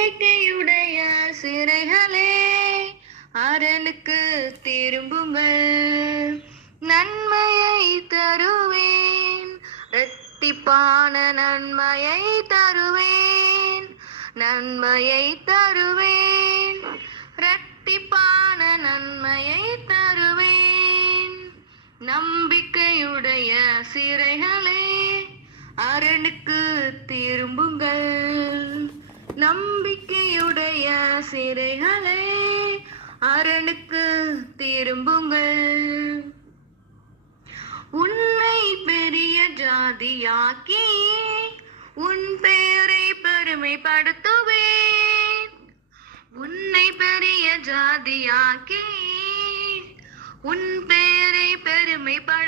நம்பிக்கையுடைய சிறைகளே, அரணுக்கு திரும்புங்கள். நன்மையை தருவேன், இரட்டிப்பான நன்மையை தருவேன். நன்மையை தருவேன், இரட்டிப்பான நன்மையை தருவேன். நம்பிக்கையுடைய சிறைகளே, அரணுக்கு திரும்புங்கள். நம்பிக்கையுடைய சிறைகளே, அரணுக்கு திரும்புங்கள். உன்னை பெரிய ஜாதியாக்கி உன் பெயரை பெருமைப்படுத்துவேன். உன்னை பெரிய ஜாதியாக்கி உன் பெயரை பெருமைப்படு